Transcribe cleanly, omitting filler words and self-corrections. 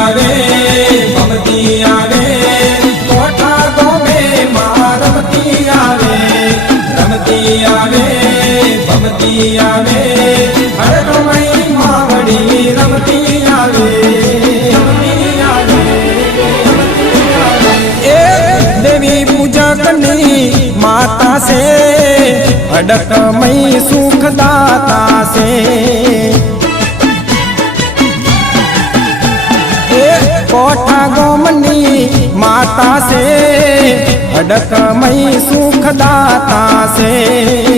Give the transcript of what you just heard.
आवे भमती आवे कोठा गोमे माँ रमती आवे भमती आवे हर रमई मावड़ी रमती आवे देवी पूजा करनी माता से अडक मई सुख दाता से कोठा गोमनी माता से अडक मई सुख दाता से।